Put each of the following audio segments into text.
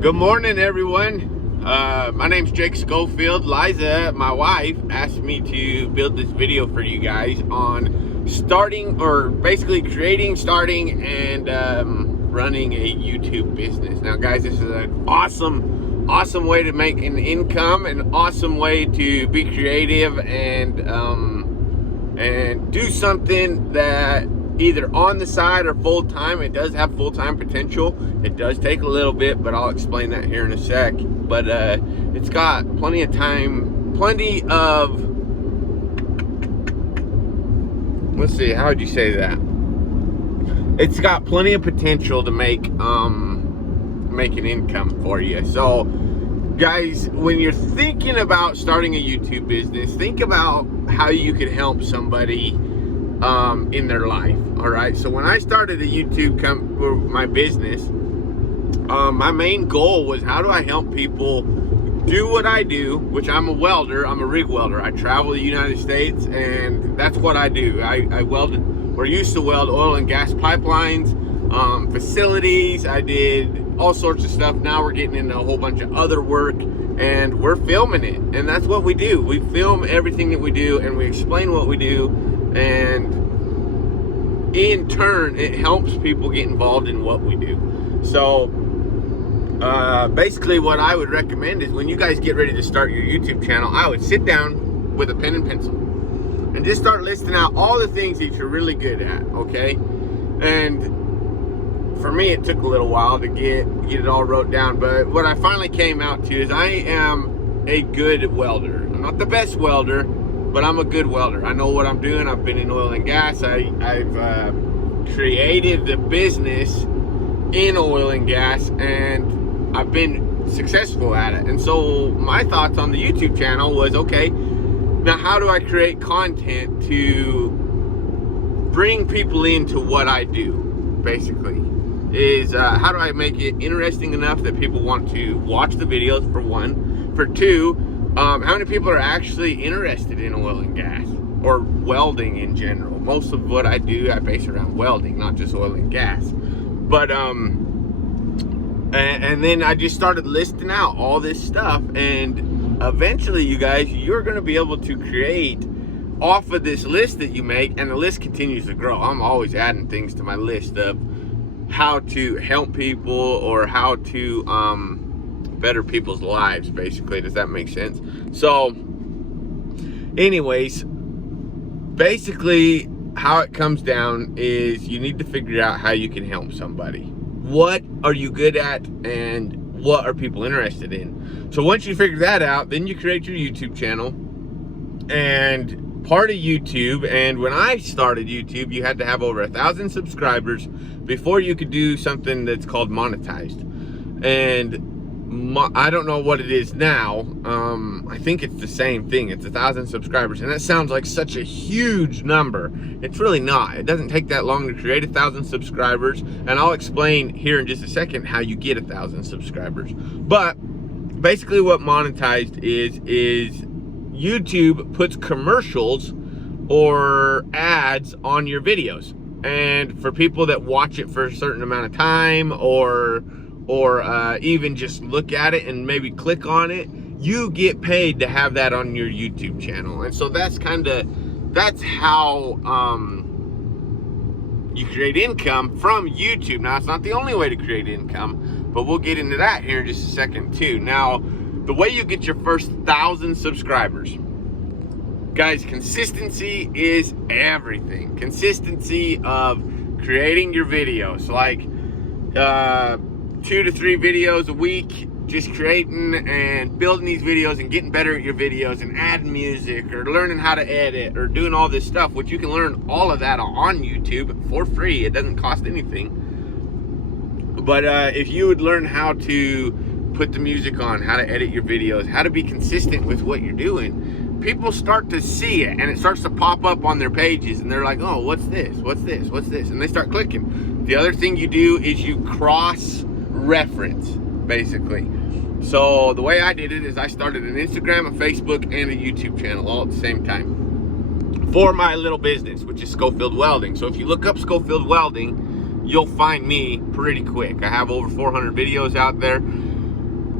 Good morning, everyone. My name's Jake Schofield. Liza, my wife, asked me to build this video for you guys on starting, or basically creating, starting, and running a YouTube business. Now, guys, this is an awesome way to make an income, an awesome way to be creative and do something that either on the side or full-time. It does have full-time potential. It does take a little bit, but I'll explain that here in a sec. But it's got plenty of time, plenty of, let's see, how would you say that? It's got plenty of potential to make an income for you. So guys, when you're thinking about starting a YouTube business, think about how you could help somebody in their life. All right, so when I started a YouTube my business, my main goal was, how do I help people do what I do, which I'm a welder. I'm a rig welder. I travel the United States, and that's what I do. I welded, or used to weld, oil and gas pipelines, facilities. I did all sorts of stuff. Now we're getting into a whole bunch of other work, and we're filming it, and that's what we do. We film everything that we do, and we explain what we do, and in turn, it helps people get involved in what we do. So basically what I would recommend is, when you guys get ready to start your YouTube channel, I would sit down with a pen and pencil and just start listing out all the things that you're really good at, okay? And for me, it took a little while to get it all wrote down, but what I finally came out to is, I am a good welder. I'm not the best welder, but I'm a good welder. I know what I'm doing. I've been in oil and gas. I've created the business in oil and gas, and I've been successful at it. And so my thoughts on the YouTube channel was, okay, now how do I create content to bring people into what I do, basically? Is how do I make it interesting enough that people want to watch the videos, for one. For two, how many people are actually interested in oil and gas, or welding in general? Most of what I do, I base around welding, not just oil and gas. But and then I just started listing out all this stuff, and eventually, you guys, you're going to be able to create off of this list that you make, and the list continues to grow. I'm always adding things to my list of how to help people, or how to better people's lives, basically. Does that make sense? So anyways, basically how it comes down is, you need to figure out how you can help somebody. What are you good at, and what are people interested in? So once you figure that out, then you create your YouTube channel. And part of YouTube, and when I started YouTube, you had to have over 1,000 subscribers before you could do something that's called monetized. And I don't know what it is now. I think it's the same thing. It's 1,000 subscribers, and that sounds like such a huge number. It's really not. It doesn't take that long to create 1,000 subscribers, and I'll explain here in just a second how you get 1,000 subscribers. But basically what monetized is YouTube puts commercials or ads on your videos, and for people that watch it for a certain amount of time, or even just look at it and maybe click on it, you get paid to have that on your YouTube channel. And so that's how you create income from YouTube. Now, it's not the only way to create income, but we'll get into that here in just a second too. Now, the way you get your first 1,000 subscribers, guys, consistency is everything. Consistency of creating your videos, like 2 to 3 videos a week, just creating and building these videos and getting better at your videos, and adding music, or learning how to edit, or doing all this stuff, which you can learn all of that on YouTube for free. It doesn't cost anything. But if you would learn how to put the music on, how to edit your videos, how to be consistent with what you're doing, people start to see it, and it starts to pop up on their pages, and they're like, oh, what's this? What's this? What's this? And they start clicking. The other thing you do is you cross-reference, basically. So the way I did it is, I started an Instagram, a Facebook, and a YouTube channel all at the same time for my little business, which is Schofield Welding. So if you look up Schofield Welding, you'll find me pretty quick. I have over 400 videos out there.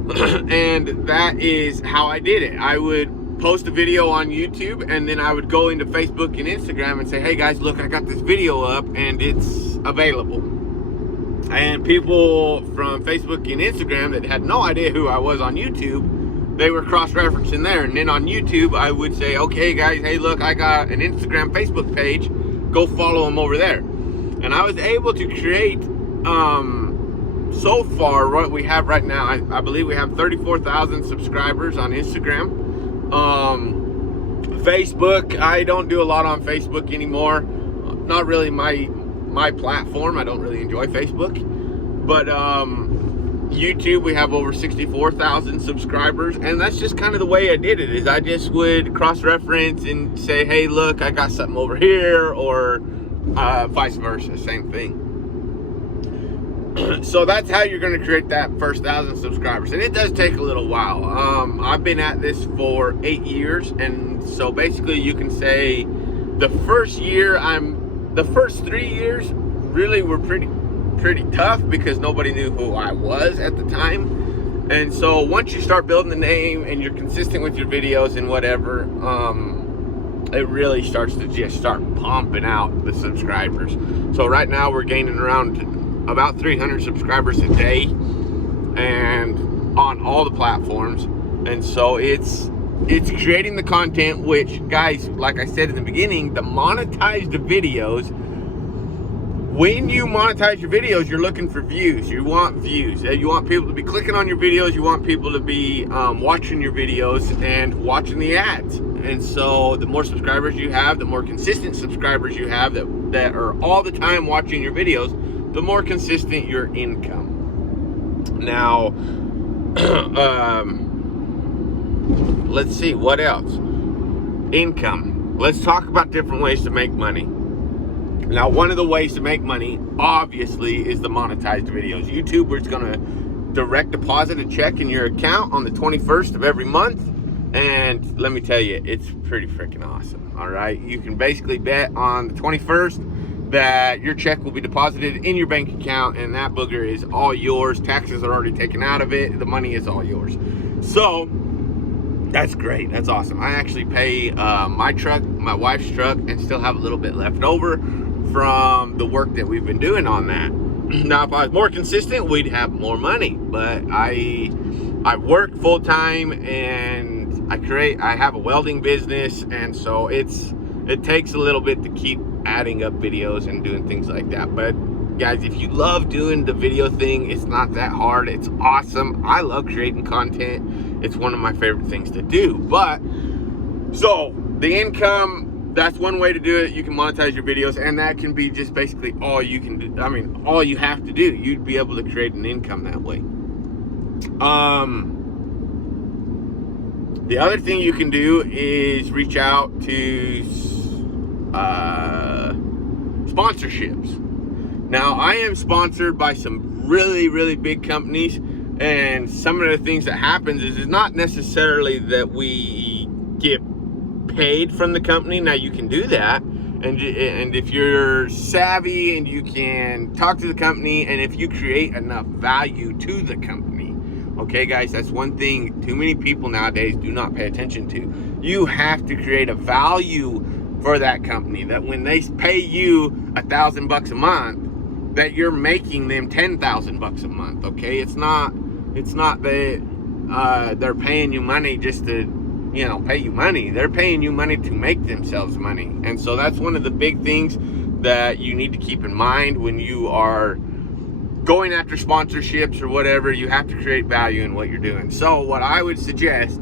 And that is how I did it. I would post a video on YouTube, and then I would go into Facebook and Instagram and say, hey guys, look, I got this video up and it's available. And people from Facebook and Instagram that had no idea who I was on YouTube, they were cross-referencing there. And then on YouTube, I would say, okay guys, hey look, I got an Instagram, Facebook page, go follow them over there. And I was able to create, so far, what we have right now, I believe we have 34,000 subscribers on Instagram. Facebook, I don't do a lot on Facebook anymore. Not really my platform. I don't really enjoy Facebook. But YouTube, we have over 64,000 subscribers, and that's just kind of the way I did it. Is I just would cross-reference and say, hey look, I got something over here, or vice versa, same thing. So that's how you're going to create that first 1,000 subscribers, and it does take a little while. I've been at this for 8 years, and so basically you can say the first 3 years really were pretty tough because nobody knew who I was at the time. And so once you start building the name and you're consistent with your videos and whatever, it really starts to just start pumping out the subscribers. So right now we're gaining around about 300 subscribers a day, and on all the platforms. And so it's creating the content, which, guys, like I said in the beginning, the monetized videos, when you monetize your videos, you're looking for views. You want views. You want people to be clicking on your videos. You want people to be watching your videos and watching the ads. And so the more subscribers you have, the more consistent subscribers you have that are all the time watching your videos, the more consistent your income. Now, let's see, what else? Income. Let's talk about different ways to make money. Now, one of the ways to make money, obviously, is the monetized videos. YouTube is going to direct deposit a check in your account on the 21st of every month. And let me tell you, it's pretty freaking awesome. All right. You can basically bet on the 21st that your check will be deposited in your bank account, and that booger is all yours. Taxes are already taken out of it. The money is all yours. So that's great. That's awesome. I actually pay my truck, my wife's truck, and still have a little bit left over from the work that we've been doing on that. Now, if I was more consistent, we'd have more money. But I work full time, and I have a welding business, and so it takes a little bit to keep adding up videos and doing things like that. But guys, if you love doing the video thing, it's not that hard. It's awesome. I love creating content. It's one of my favorite things to do. But so the income, that's one way to do it. You can monetize your videos, and that can be just basically all you can do. I mean, all you have to do. You'd be able to create an income that way. The other thing you can do is reach out to sponsorships. Now, I am sponsored by some really, really big companies, and some of the things that happens is it's not necessarily that we get paid from the company. Now, you can do that, and if you're savvy and you can talk to the company, and if you create enough value to the company. Okay, guys, that's one thing too many people nowadays do not pay attention to. You have to create a value for that company, that when they pay you $1,000 a month, that you're making them $10,000 a month. Okay, it's not that they're paying you money just to, pay you money. They're paying you money to make themselves money. And so that's one of the big things that you need to keep in mind when you are going after sponsorships or whatever. You have to create value in what you're doing. So what I would suggest,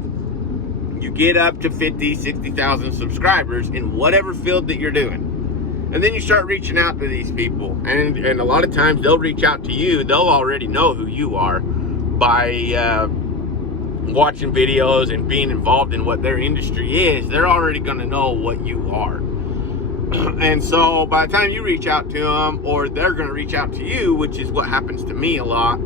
you get up to 50, 60,000 subscribers in whatever field that you're doing. And then you start reaching out to these people. And a lot of times they'll reach out to you. They'll already know who you are by watching videos and being involved in what their industry is. They're already going to know what you are. And so by the time you reach out to them, or they're going to reach out to you, which is what happens to me a lot,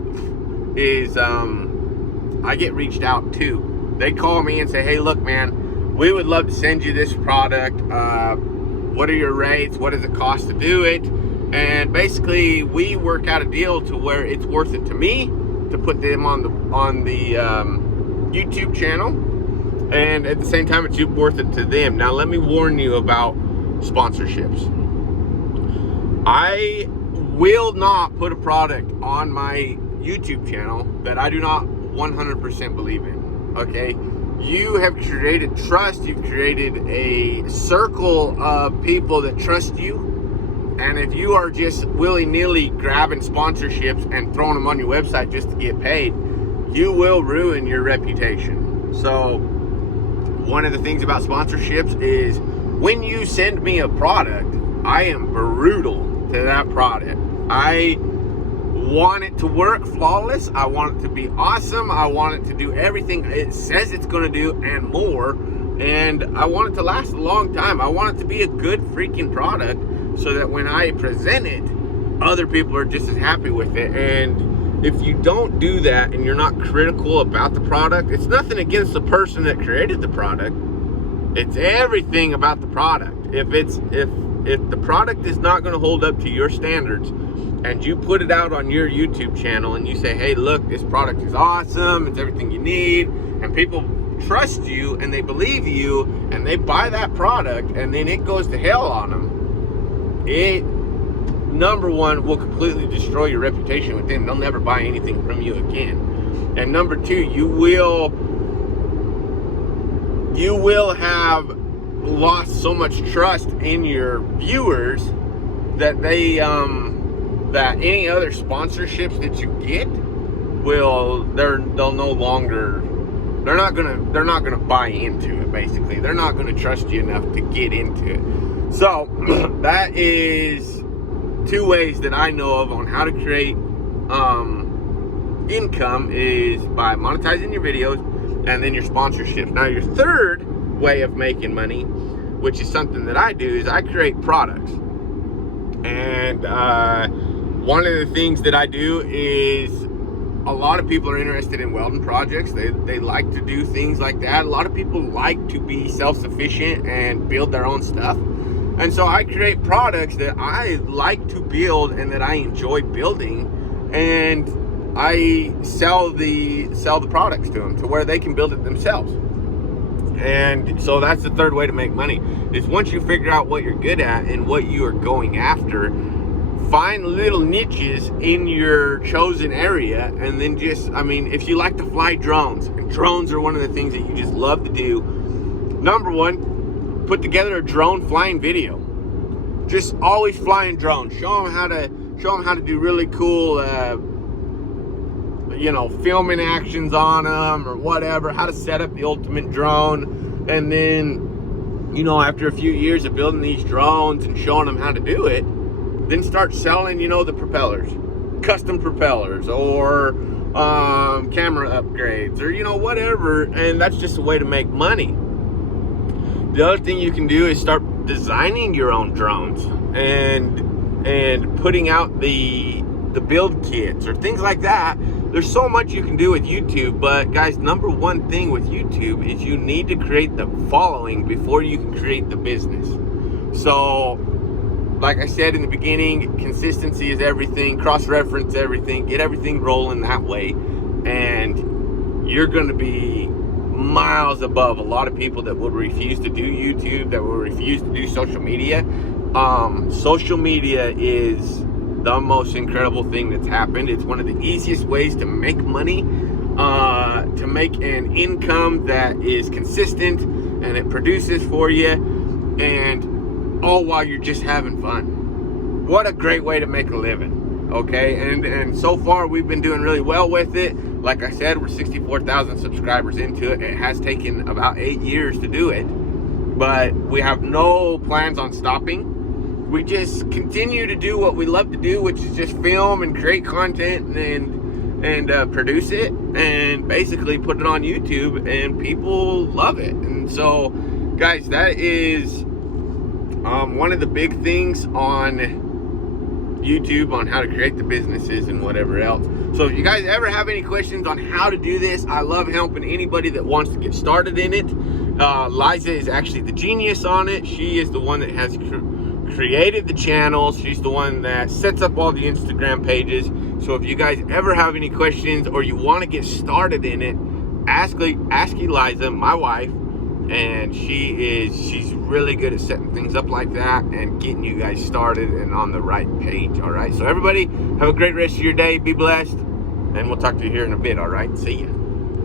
is I get reached out to. They call me and say, hey, look, man, we would love to send you this product. What are your rates? What does it cost to do it? And basically, we work out a deal to where it's worth it to me, to put them on the YouTube channel, and at the same time it's worth it to them. Now let me warn you about sponsorships. I will not put a product on my YouTube channel that I do not 100% believe in. Okay, you have created trust, you've created a circle of people that trust you. And if you are just willy-nilly grabbing sponsorships and throwing them on your website just to get paid, you will ruin your reputation. So one of the things about sponsorships is when you send me a product, I am brutal to that product. I want it to work flawless. I want it to be awesome. I want it to do everything it says it's going to do and more. And I want it to last a long time. I want it to be a good freaking product, so that when I present it, other people are just as happy with it. And if you don't do that and you're not critical about the product, it's nothing against the person that created the product. It's everything about the product. If the product is not going to hold up to your standards, and you put it out on your YouTube channel and you say, hey, look, this product is awesome, it's everything you need, and people trust you and they believe you and they buy that product, and then it goes to hell on them, it, number one, will completely destroy your reputation with them. They'll never buy anything from you again. And number two, you will have lost so much trust in your viewers that that any other sponsorships that you get they're not gonna buy into it. Basically, they're not gonna trust you enough to get into it. So that is two ways that I know of on how to create income, is by monetizing your videos and then your sponsorships. Now your third way of making money, which is something that I do, is I create products. And one of the things that I do is, a lot of people are interested in welding projects. They like to do things like that. A lot of people like to be self-sufficient and build their own stuff. And so I create products that I like to build and that I enjoy building, and I sell the products to them to where they can build it themselves. And so that's the third way to make money, is once you figure out what you're good at and what you are going after, find little niches in your chosen area, and then if you like to fly drones, and drones are one of the things that you just love to do, number one, put together a drone flying video. Just always flying drones. Show them how to do really cool, filming actions on them or whatever. How to set up the ultimate drone, and then, after a few years of building these drones and showing them how to do it, then start selling, the propellers, custom propellers, or camera upgrades, or whatever. And that's just a way to make money. The other thing you can do is start designing your own drones and putting out the build kits or things like that. There's so much you can do with YouTube, but guys, number one thing with YouTube is you need to create the following before you can create the business. So, like I said in the beginning, consistency is everything. Cross-reference everything. Get everything rolling that way, and you're going to be miles above a lot of people that would refuse to do YouTube, that will refuse to do social media. Social media is the most incredible thing that's happened. It's one of the easiest ways to make money, to make an income that is consistent and it produces for you, and all while you're just having fun. What a great way to make a living. Okay, and so far we've been doing really well with it. Like I said, we're 64,000 subscribers into it. It has taken about 8 years to do it, but we have no plans on stopping. We just continue to do what we love to do, which is just film and create content and produce it, and basically put it on YouTube, and people love it. And so, guys, that is one of the big things on YouTube, on how to create the businesses and whatever else. So if you guys ever have any questions on how to do this, I love helping anybody that wants to get started in it. Liza is actually the genius on it. She is the one that has created the channels. She's the one that sets up all the Instagram pages, So if you guys ever have any questions or you want to get started in it, ask Eliza, my wife, and she's really good at setting things up like that and getting you guys started and on the right page. All right, so everybody have a great rest of your day. Be blessed, and we'll talk to you here in a bit. All right, see ya.